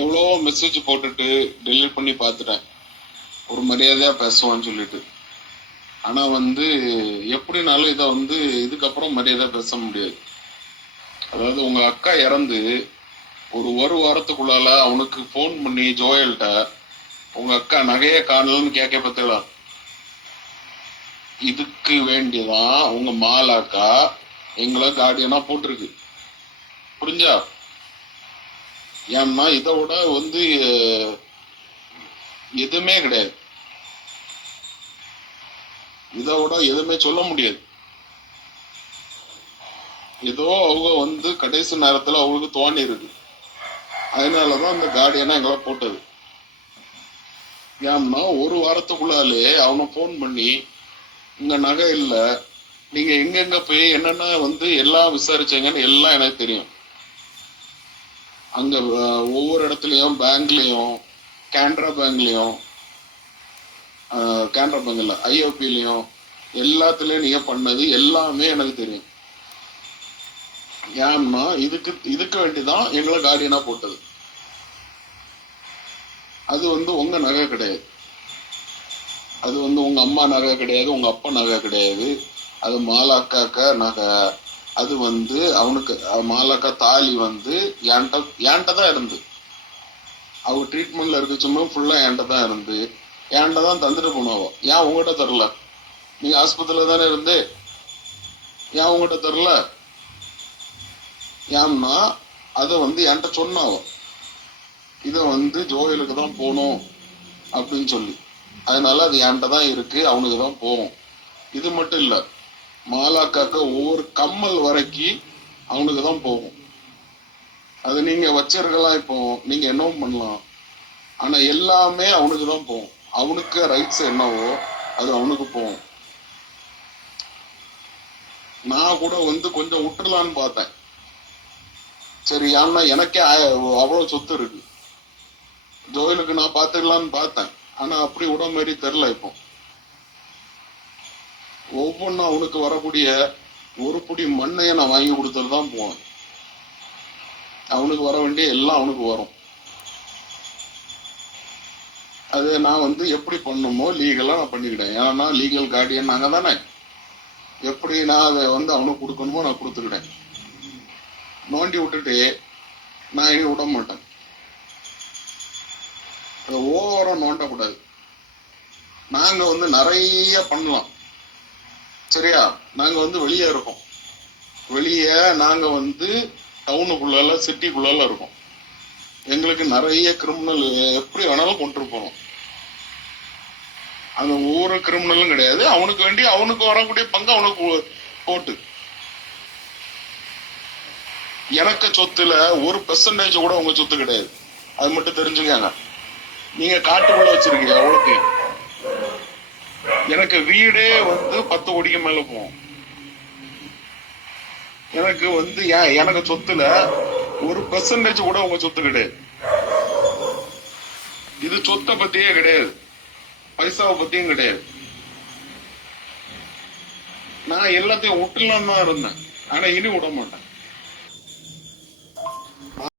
எவ்வளோ மெசேஜ் போட்டுட்டு டெலிட் பண்ணி பார்த்துட்டேன், ஒரு மரியாதையா பேசுவான்னு சொல்லிட்டு. ஆனா எப்படினாலும் இதை இதுக்கப்புறம் மரியாதை பேச முடியாது. அதாவது உங்க அக்கா இறந்து ஒரு வாரத்துக்குள்ளால அவனுக்கு போன் பண்ணி ஜோயல்கிட்ட உங்க அக்கா நகைய காணலன்னு கேட்க பத்தல. இதுக்கு வேண்டிதான் உங்க மாலாக்கா எங்களை கார்டியனா போட்டிருக்கு. புரிஞ்சா? ஏன்னா இதை விட எதுவுமே கிடையாது. இதை விட எதுவுமே சொல்ல முடியாது. ஏதோ அவங்க கடைசி நேரத்துல அவங்களுக்கு தோணி இருக்கு, அதனாலதான் அந்த கார்டியனா எங்களை போட்டது. ஏன்னா ஒரு வாரத்துக்குள்ளாலே அவனை போன் பண்ணி இங்க நகை இல்ல, நீங்க எங்கெங்க போய் என்னென்ன எல்லாம் விசாரிச்சீங்கன்னு எல்லாம் எனக்கு தெரியும். அங்க ஒவ்வொரு இடத்துலயும் பேங்க்லயும், கேனரா பேங்க்லயும், கேனரா பேங்க் இல்ல ஐஓபிலையும் எல்லாத்துலயும் நீங்க பண்ணது எல்லாமே எனக்கு தெரியும். ஏன்னா இதுக்கு வேண்டிதான் எங்களை கார்டியனா போட்டது. அது உங்க நகை கிடையாது, அது உங்க அம்மா நகை கிடையாது, உங்க அப்பா நகை கிடையாது. அது மாலாக்காக்க நகை. அது அவனுக்கு மாலாக்கா தாலி என்கிட்ட தான் இருந்து, அவங்க ட்ரீட்மெண்ட்ல இருக்குச்சுமே ஃபுல்லா என்கிட்ட தான் இருந்து, என்கிட்ட தான் தந்துட்டு போனாவோ. ஏன் உங்ககிட்ட தரல? நீங்க ஆஸ்பத்திரியில தானே இருந்து, ஏன் உங்ககிட்ட தரல? ஏன்னா அதை என்கிட்ட சொன்னாவோ, இதை ஜோயலுக்கு தான் போகணும் அப்படின்னு சொல்லி. அதனால அது என்கிட்ட தான் இருக்கு, அவனுக்கு தான் போகும். இது மட்டும் இல்ல, மாலாக்காக்க ஒவ்வொரு கம்மல் வரைக்கும் அவனுக்கு தான் போகும். அது நீங்க வச்சிருக்கலாம், இப்போ நீங்க என்னவும் பண்ணலாம், ஆனா எல்லாமே அவனுக்கு தான் போகும். அவனுக்கு ரைட்ஸ் என்னவோ அது அவனுக்கு போகும். நான் கூட கொஞ்சம் விட்டுறலான்னு பார்த்தேன். சரி, ஏன்னா எனக்கே அவ்வளவு சொத்து இருக்கு, ஜோயலுக்கு நான் பாத்துக்கலான்னு பார்த்தேன். ஆனா அப்படி விட மாதிரி தெரியல. இப்போ ஒவ்வொன்றும் அவனுக்கு வரக்கூடிய ஒரு புடி மண்ணைய நான் வாங்கி கொடுத்துட்டு தான் போவேன். அவனுக்கு வர வேண்டிய எல்லாம் அவனுக்கு வரும். அது நான் எப்படி பண்ணுமோ லீகலா நான் பண்ணிக்கிட்டேன். ஏன்னா லீகல் கார்டியன் நாங்க தானே. எப்படி நான் அதை அவனுக்கு கொடுக்கணுமோ நான் கொடுத்துக்கிட்டேன். நோண்டி விட்டுட்டு நான் இனி விட மாட்டேன். ஓவரா நோண்டக்கூடாது. நாங்க நிறைய பண்ணலாம், சரியா? நாங்க வெளியே இருக்கோம். வெளியே நாங்க டவுனுக்குள்ள சிட்டிக்குள்ள இருக்கோம். எங்களுக்கு நிறைய கிரிமினல் எப்படி வேணாலும் கொண்டு போறோம். அந்த ஒவ்வொரு கிரிமினலும் கிடையாது, அவனுக்கு வேண்டி அவனுக்கு வரக்கூடிய பங்கு அவனுக்கு போட்டு. எனக்கு சொத்துல 1% கூட உங்க சொத்து கிடையாது, அது மட்டும் தெரிஞ்சுக்காங்க. நீங்க காட்டுக்குள்ள வச்சிருக்கீங்க அவ்வளோக்கு. எனக்கு வீடே 10 கோடிக்கு மேல போகும். எனக்கு எனக்கு சொத்துல 1% கூட உங்க சொத்து கிடையாது. இது சொத்தை பத்தியே கிடையாது, பைசாவை பத்தியும் கிடையாது. நான் எல்லாத்தையும் விட்டுலாம் தான் இருந்தேன், ஆனா இனி விட மாட்டேன்.